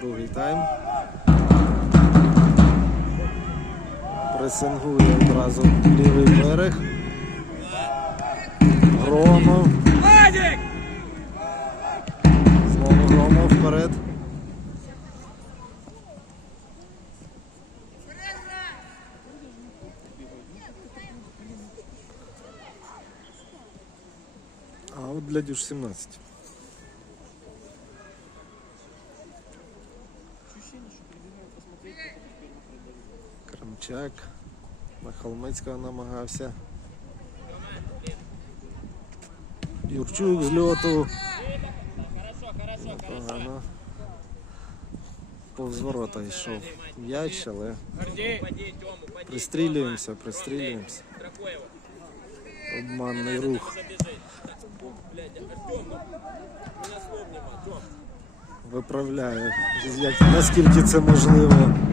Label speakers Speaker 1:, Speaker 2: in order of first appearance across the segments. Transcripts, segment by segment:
Speaker 1: другий тайм. Пресингує одразу лівий берег. Громов. Знову Громов вперед. А от для дюш 17. Крамчак. На намагався. Юрчук з льоту. Погано. Повз ворота йшов м'яч, але пристрілюємося, пристрілюємося. Обманний рух. Як, наскільки це можливо.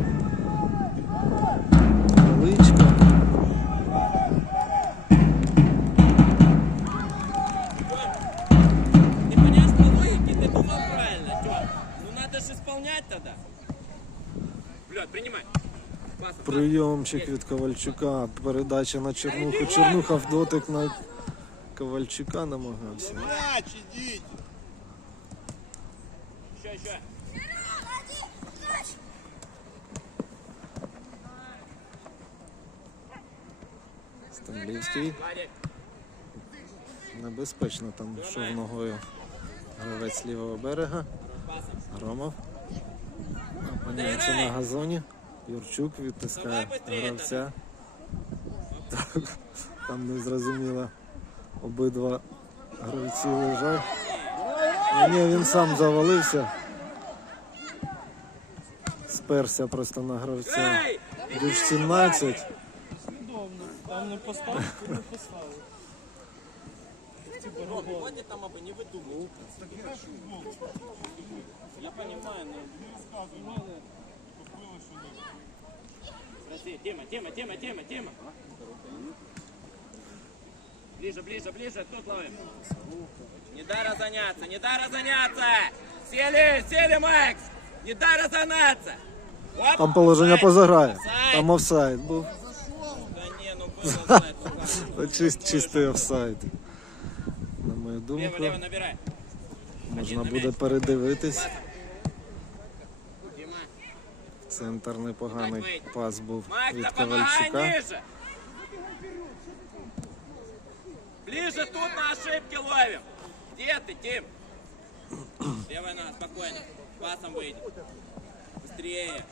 Speaker 1: Прийомчик від Ковальчука. Передача на Чернуху. Чернуха в дотик на Ковальчука намагався.
Speaker 2: Владик.
Speaker 1: Небезпечно там йшов ногою гравець лівого берега. Громов. Опиняється на газоні. Юрчук відтискає гравця. Так, Там не зрозуміло. Обидва гравці лежать. Ні, він сам завалився. Сперся просто на гравця. Душ 17.
Speaker 3: Там не поставив, то не поставив.
Speaker 2: Ром, ну, хватит там обы, не выдумывайте. Так я же Я понимаю, но... Не рассказывай. Ну, было, что нет. Подожди, Дима, Дима, Дима, Дима, Дима. Ближе, ближе, ближе, тут ловим. Не дай разоняться, не дай разоняться! Сели, сели, Макс! Не дай разоняться! Оп,
Speaker 1: Там положення позаграє. Там офсайд був.
Speaker 2: Та ні, ну було офсайд.
Speaker 1: Чистий офсайд. На мою
Speaker 2: Лево,
Speaker 1: думку,
Speaker 2: лево, набирай.
Speaker 1: можна
Speaker 2: на
Speaker 1: буде
Speaker 2: м'яч.
Speaker 1: передивитись.
Speaker 2: Дима.
Speaker 1: Центр непоганий пас був
Speaker 2: Макс,
Speaker 1: від
Speaker 2: да помогай
Speaker 1: Ковальчука.
Speaker 2: ниже! Ближе тут на ошибки ловим. Где ты, Тим? Левая нога, спокойно. Пасом выйди. Быстрее.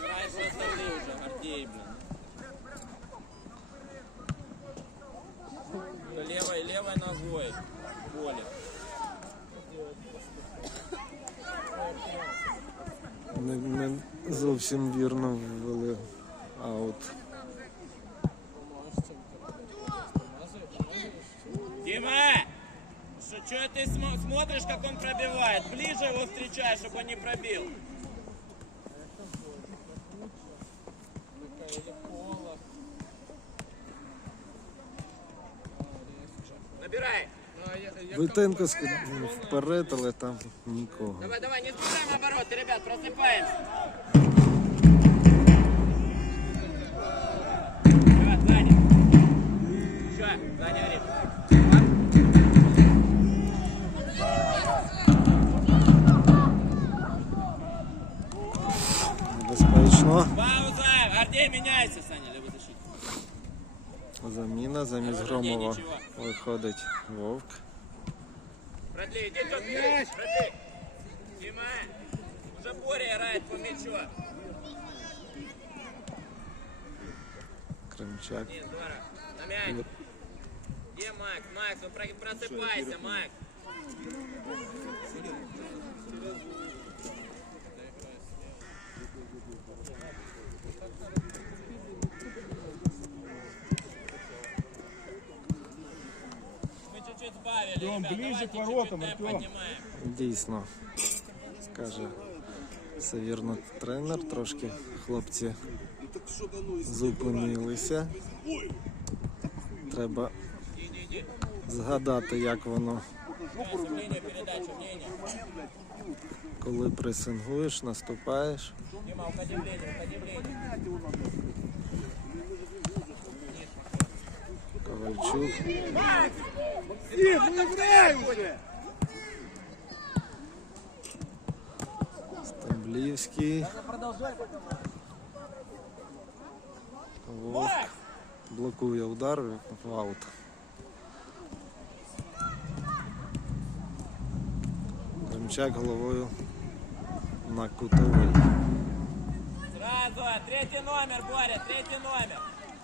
Speaker 2: Раньше оставли уже, Гордей, блин. Левой, левой ногой. в Поле.
Speaker 1: Не, не зовсім вірно ввели аут.
Speaker 2: Дима! Что, что ты смо- смотришь, как он пробивает? Ближе его встречай, чтобы он не пробил. Забирай.
Speaker 1: Витенко вперед, але там нікого.
Speaker 2: Давай, давай, не збираємо обороти, ребят, просипаємося.
Speaker 1: Небезпечно.
Speaker 2: Пауза! Ардей, міняйся, Саня.
Speaker 1: Заміна замість Громова виходить Вовк.
Speaker 2: Продли, иди тут, продли. Дима, уже Боря играет по мячу. Здорово. На мяч. Где Макс? Макс, ну про- просыпайся, Макс. Мы чуть-чуть сбавили,
Speaker 3: Тём,
Speaker 2: ребят,
Speaker 3: ближе
Speaker 2: давайте
Speaker 3: к воротам,
Speaker 2: чуть-чуть темп
Speaker 3: Артём.
Speaker 2: поднимаем.
Speaker 1: Дійсно, скаже все вірно тренер. Трошки хлопці зупинилися. Треба
Speaker 2: Иди, иди.
Speaker 1: згадати, як воно
Speaker 2: Линию передачи, линию.
Speaker 1: Коли пресингуєш, наступаєш.
Speaker 2: Дима, уходи в линию, уходи в линию.
Speaker 1: Ковальчук. Стамблівський. Вовк блокує удар в аут. Демчак головою на кутовий.
Speaker 2: Сразу, третий номер, Боря, третий номер.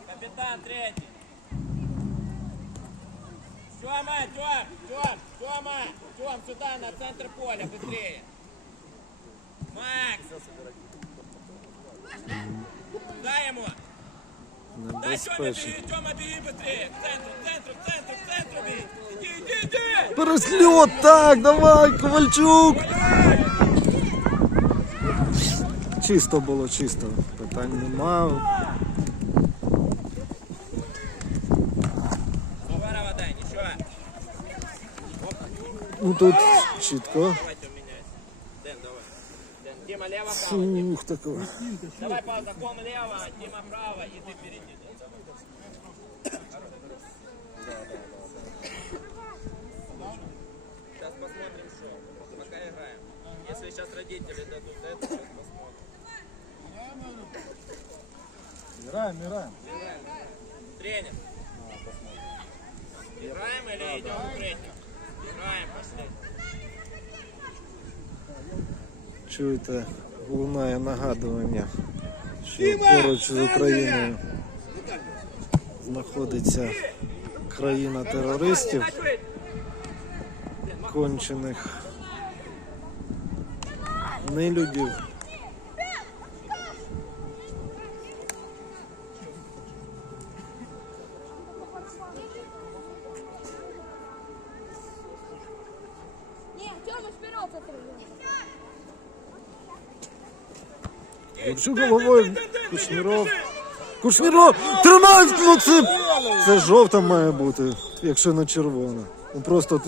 Speaker 2: Капитан третий. Тёма, Тём, Тём, Тёма, Тём, сюда, на центр поля, быстрее. Макс! Дай ему! Дай Тёме, беги, Тёма, беги быстрее! К центру, к центру, к центру, к центру беги! Иди, иди, иди!
Speaker 1: Пересльот, так, давай, Ковальчук! Чисто було, чисто. Питань нема. Ну тут чітко.
Speaker 2: Давайте у меня. Дэн, давай. Дэн, Дима, лево, право.
Speaker 1: Ух, такого.
Speaker 2: Давай по закону лево, Дима право, и ты впереди.
Speaker 1: Чуєте, лунає нагадування, що поруч з Україною знаходиться країна терористів, кончених нелюдів.
Speaker 4: Нет, Тёма вперед отрывай.
Speaker 1: Гурчук головою, Кушніров. Кушніров! Тримай! Ну це, це жовта має бути, якщо не червона. Ну просто.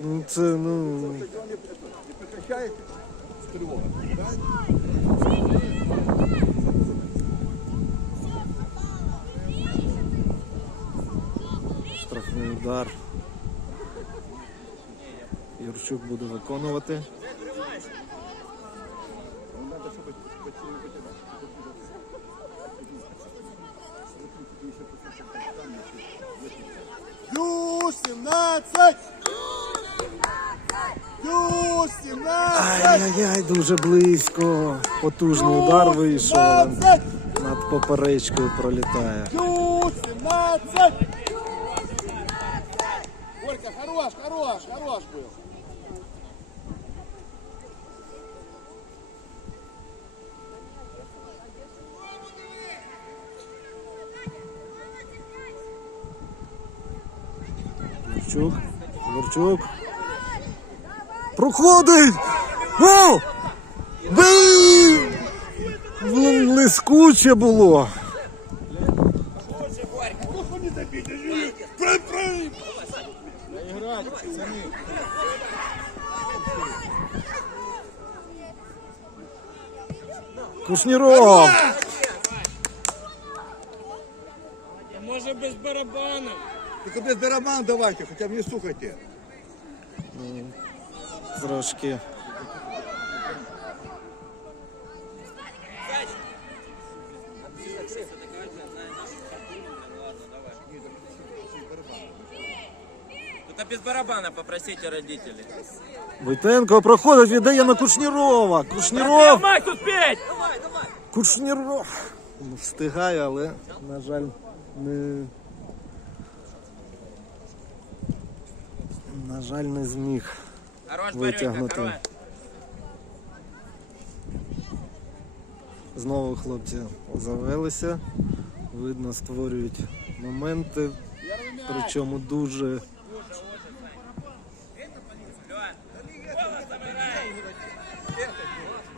Speaker 1: Ну це ну. Штрафний удар. Юрчук буде виконувати.
Speaker 5: Ю-17! Ю-17!
Speaker 1: Ай-яй-яй, дуже близько. Потужний удар вийшов. Над поперечкою пролітає.
Speaker 5: Ю-17! Горько, хорош, хорош, хорош был.
Speaker 1: Юрчук. Юрчук. Проходить! О! Бий! Блискуче було. Кушніров!
Speaker 5: Только без барабан давайте, хотя бы не слухайте.
Speaker 1: Трошки.
Speaker 2: Тут без барабана попросите родителей.
Speaker 1: Войтенко проходить, віддає на Кушнірова. Кушніров!
Speaker 2: Макс, успеть!
Speaker 1: Кушніров! Ну, Встигає, але, на жаль, не. На жаль, не зміг.
Speaker 2: Хорош,
Speaker 1: Вытягнутый.
Speaker 2: Борюнька, хорош.
Speaker 1: Знову хлопці завелися. Видно, створюють моменти. Причому дуже
Speaker 2: Лён, голосом играй!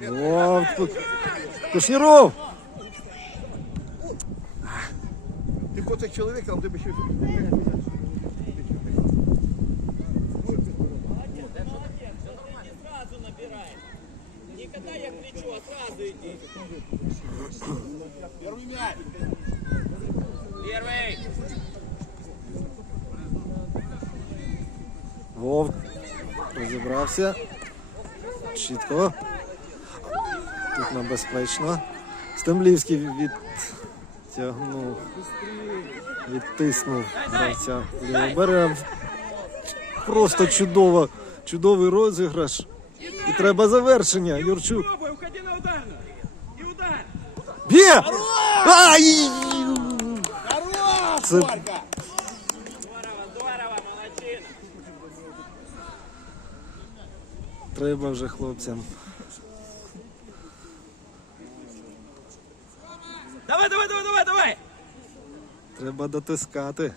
Speaker 1: О, тут Кушніров!
Speaker 5: Ты коцик человек, там ты бы
Speaker 1: Розібрався. Чітко. Тут небезпечно. Стемблівський відтягнув, відтиснув гравця берега. Просто чудово, чудовий розіграш. І треба завершення. Юрчук. Б'є! Ай! Це- Треба вже хлопцям.
Speaker 2: Давай, давай, давай, давай, давай.
Speaker 1: Треба дотискати.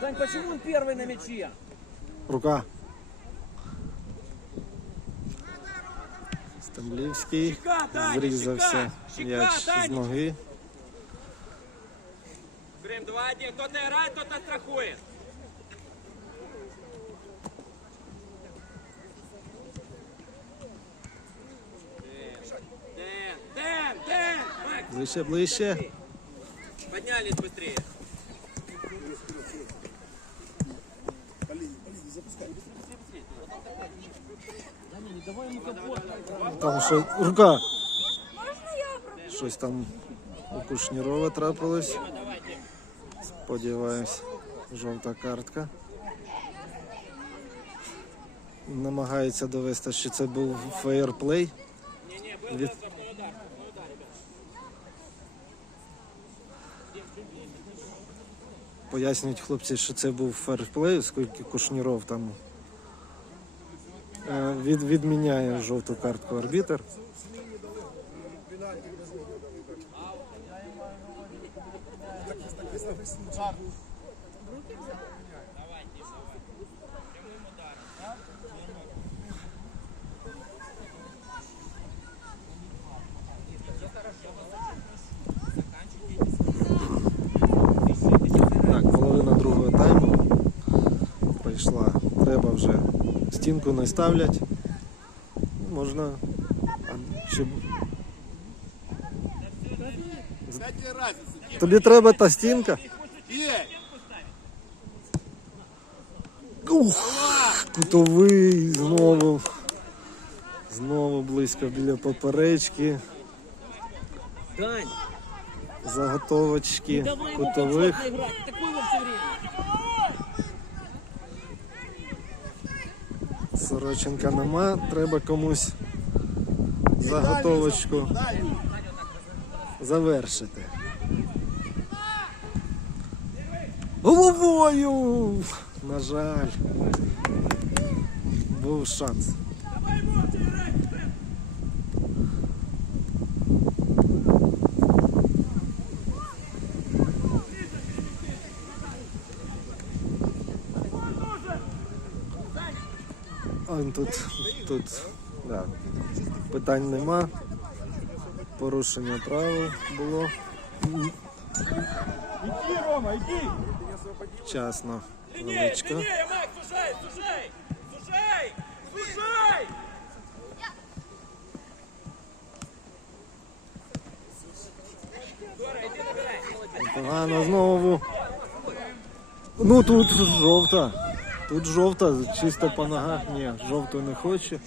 Speaker 2: Сань, почему он первый на мяче?
Speaker 1: Рука.
Speaker 2: Таня,
Speaker 1: зрізався
Speaker 2: щека,
Speaker 1: м'яч з
Speaker 2: Танечка.
Speaker 1: ноги.
Speaker 2: Грим, два, один. Кто-то играет, кто-то страхует.
Speaker 1: Ближче, ближче.
Speaker 2: поднялись быстрее.
Speaker 1: Там що рука. Щось там у Кушнірова трапилось. Сподіваюсь, жовта картка. Намагається довести, що це був фейерплей. Від... Пояснюють хлопці, що це був ферплей, оскільки Кушніров там е, від, відміняє жовту картку арбітер. Так, Треба вже стінку не ставлять. Можна. Щоб... Тобі треба та стінка? Ух, кутовий знову. Знову близько біля поперечки. Заготовочки кутових. Сороченка нема, треба комусь заготовочку завершити. Головою! На жаль. Був шанс. А, тут, тут да, питань нема. Порушення правил було.
Speaker 2: Длиннее,
Speaker 1: Величко. Погано знову. Ну тут жовта. Тут жовта, чисто по ногах. Ні, жовту не хоче.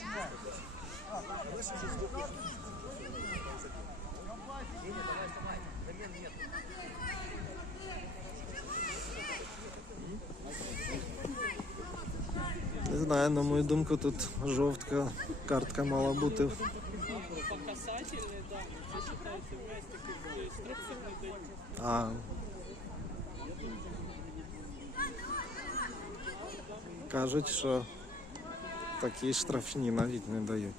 Speaker 1: Не знаю, на мою думку, тут жовтка картка мала бути.
Speaker 3: Показательный,
Speaker 1: Кажуть, що такі штрафні навіть не дають.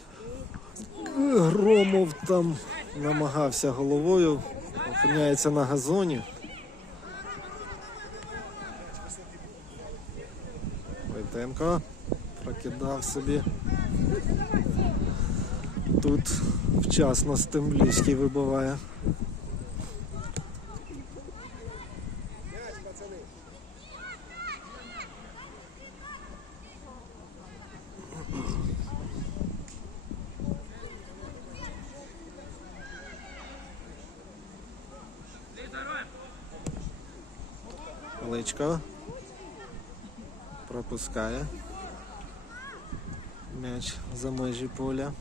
Speaker 1: Громов там намагався головою, опиняється на газоні. Войтенко прокидав собі. Тут вчасно Стемблівський вибиває. Величко. Пропускає. М'яч за межі поля.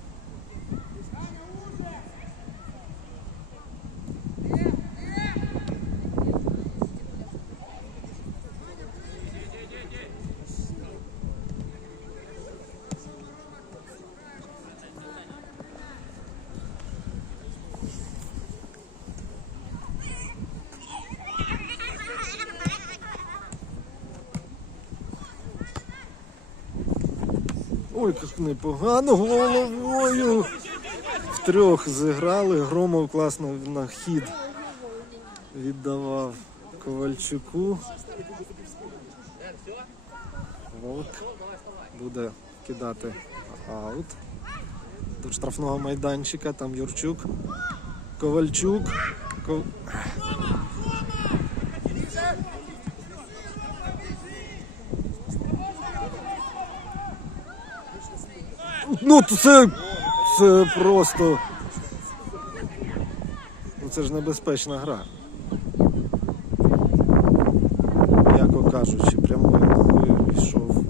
Speaker 1: Ой, як непогано головою. Втрьох зіграли. Громов класно на хід віддавав Ковальчуку. Волк буде кидати аут. До штрафного майданчика там Юрчук. Ковальчук. Ков... Ну, це, це просто. Ну, це ж небезпечна гра. М'яко кажучи, прямою ногою йшов.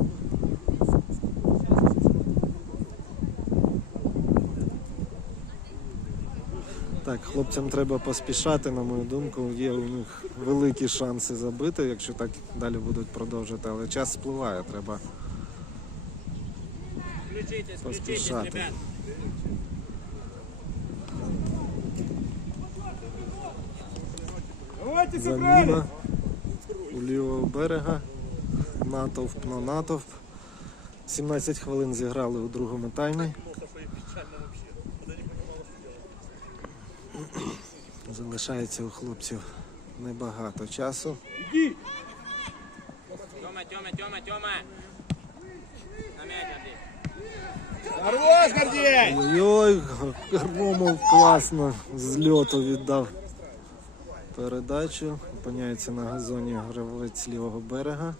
Speaker 1: Так, хлопцям треба поспішати, на мою думку. Є у них великі шанси забити, якщо так далі будуть продовжувати, але час спливає, треба
Speaker 2: Включитесь, включитесь,
Speaker 1: Поспішати.
Speaker 2: ребят.
Speaker 5: Давайте сыграли.
Speaker 1: заміна у лівого берега. Натовп на натовп. 17 хвилин зіграли у другому таймі. Залишається у хлопців небагато часу.
Speaker 2: Тёма, Тёма, Тёма, Тёма. На мяч, Андрей.
Speaker 5: Хорош, Гордей!
Speaker 1: Ой-ой, Громов класно з льоту віддав передачу. Опиняється на газоні гравець лівого берега.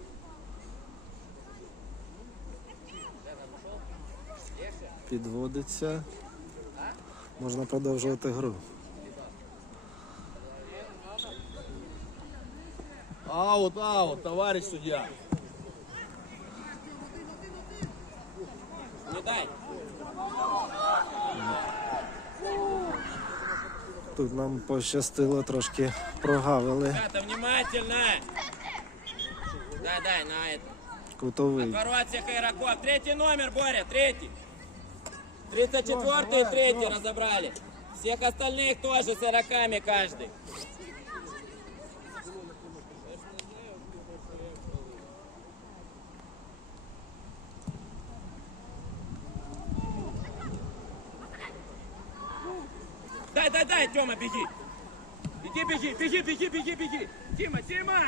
Speaker 1: Підводиться. Можна продовжувати гру.
Speaker 5: Аут, аут, товарищ судья.
Speaker 2: Не дай.
Speaker 1: Тут нам пощастило трошки прогавили
Speaker 2: Ребята, внимательно. Да, дай, на это.
Speaker 1: кутовий.
Speaker 2: Отворот всех игроков. Третий номер, Боря, третий. 34 и третий разобрали. Всех остальных тоже с игроками каждый. Дай, дай, дай, Тёма, беги. Беги, беги, беги, беги, беги, беги. Тима, Тима!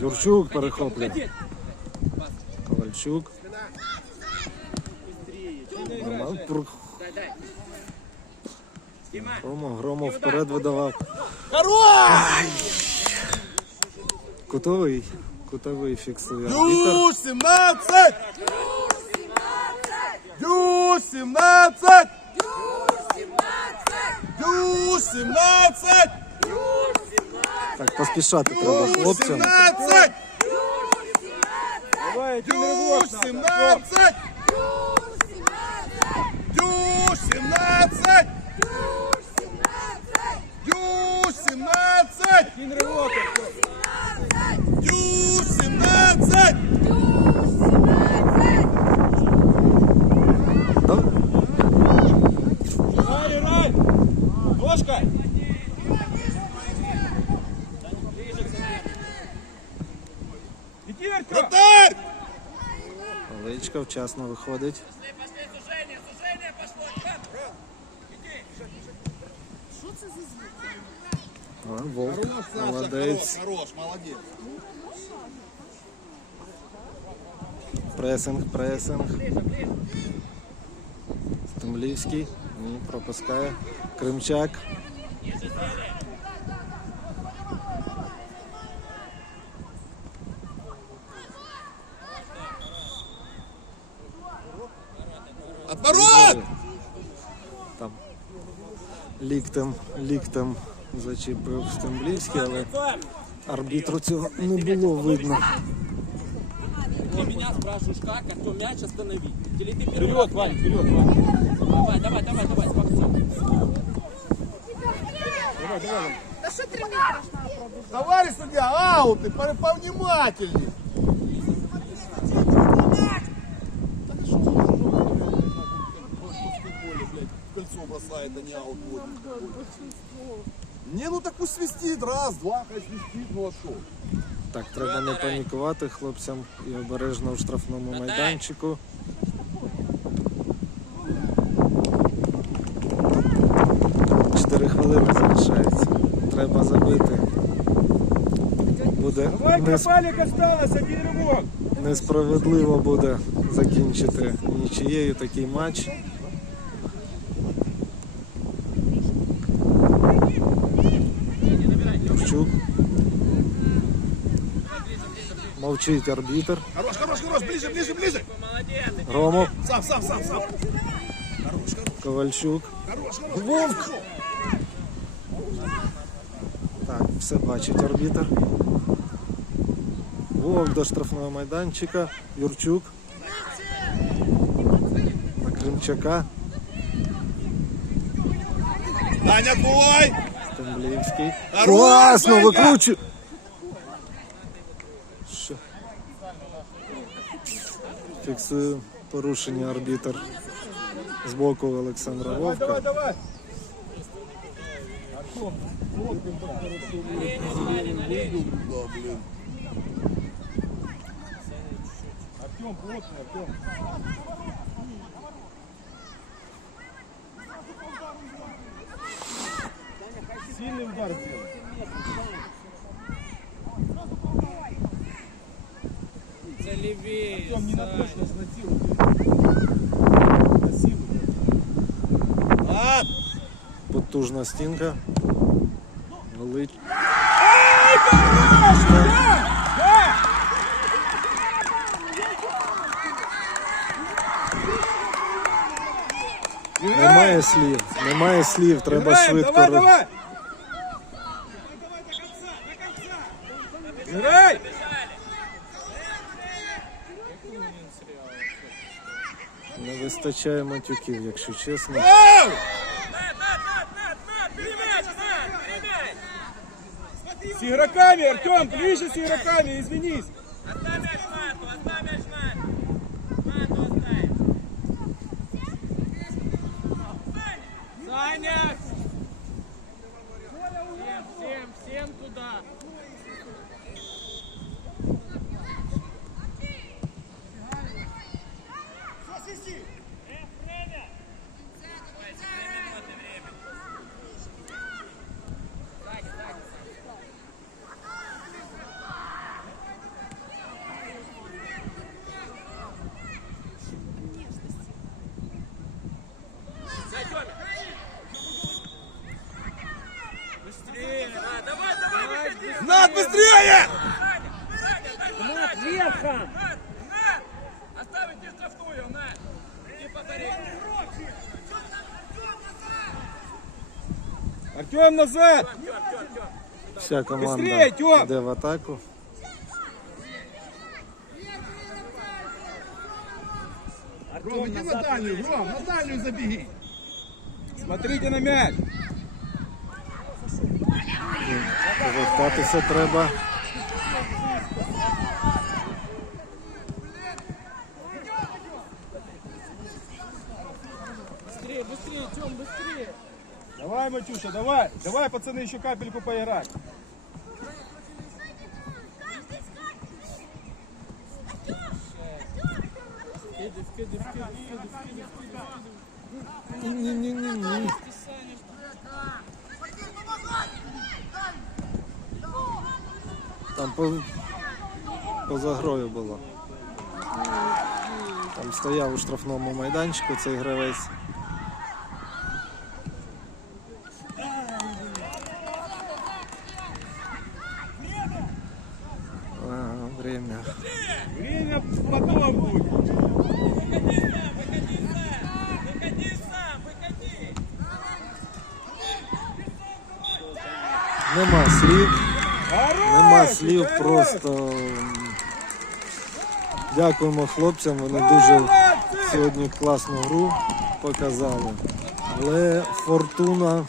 Speaker 1: Юрчук перехоплює. Ковальчук.
Speaker 2: Тима,
Speaker 1: Громов, Громов вперед видавав.
Speaker 5: Хорош!
Speaker 1: Кутовий. Кутовий фіксує арбітер.
Speaker 5: Плюс 17! Плюс 17! Плюс 17!
Speaker 1: Так, поспішати треба
Speaker 5: Плюс
Speaker 1: хлопцям.
Speaker 5: 17! Плюс 17!
Speaker 1: вчасно виходить.
Speaker 2: Пошли, пошли, сужение, сужение пошло. Тём.
Speaker 1: А, Вовк. Молодець.
Speaker 5: Хорош, молодец.
Speaker 1: Пресинг, пресинг. Стемлівський. Ні, пропускає. Кримчак. ліктем, ліктем зачепив Стемблівський, але арбітру цього не було видно.
Speaker 2: Ты меня спрашиваешь, как, Артем, мяч остановить. Или ты первый
Speaker 5: Вперед,
Speaker 2: раз
Speaker 5: Вань,
Speaker 2: мяч?
Speaker 5: вперед, Вань.
Speaker 2: Давай, давай, давай, давай, спокойно.
Speaker 4: Та що три метри ж треба пробіжати?
Speaker 5: Товарищ судья, ауты, по- Бросает, а не аут. Не, ну так пусть свистит, раз, два, хай свистит, ну а что?
Speaker 1: Так, треба не панікувати хлопцям і обережно в штрафному майданчику. Чотири хвилини залишається. Треба забити. Буде
Speaker 5: осталось, один рывок.
Speaker 1: несправедливо буде закінчити нічиєю такий матч. Мовчить арбітр.
Speaker 5: Хорош, хорош, хорош, ближе, ближе, ближе.
Speaker 2: Молодец.
Speaker 1: Ромов,
Speaker 5: Сам, сам, сам, сам.
Speaker 1: Ковальчук.
Speaker 5: Хорош, хорош.
Speaker 1: Вовк! Так, все бачить арбітр. Вовк до штрафного майданчика. Юрчук. На Кримчака.
Speaker 5: Даня, твой.
Speaker 1: Стемблівський.
Speaker 5: Хорош,
Speaker 1: Класно,
Speaker 5: Ваня!
Speaker 1: викручує. Фіксує порушення арбітр з боку Олександра Вовка.
Speaker 5: Сильный удар сделай.
Speaker 3: Це лівіє.
Speaker 5: Артем, не на
Speaker 3: Саня.
Speaker 5: точность, на силу. На силу. А,
Speaker 1: Потужна стінка. Велич... Немає слів, немає слів, треба
Speaker 5: играем,
Speaker 1: швидко.
Speaker 5: давай,
Speaker 1: роз-
Speaker 5: давай.
Speaker 1: Вистачає матюків, якщо чесно.
Speaker 5: С игроками, Артем, ближе с игроками, извинись. Артем, назад!
Speaker 2: Тём, Тём, Тём.
Speaker 1: Вся команда
Speaker 5: Быстрее, Тьом!
Speaker 1: йде в атаку.
Speaker 5: Ром, иди на дальнюю, Ром, на дальнюю забеги. Смотрите на мяч.
Speaker 1: Повертатися треба.
Speaker 5: Матюша, давай. Давай, пацаны, еще капельку поиграть.
Speaker 3: Саня,
Speaker 1: Там по... поза грою було. Там стояв у штрафному майданчику цей гравець. Просто дякуємо хлопцям. Вони дуже сьогодні класну гру показали. Але фортуна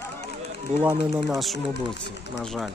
Speaker 1: була не на нашому боці, на жаль.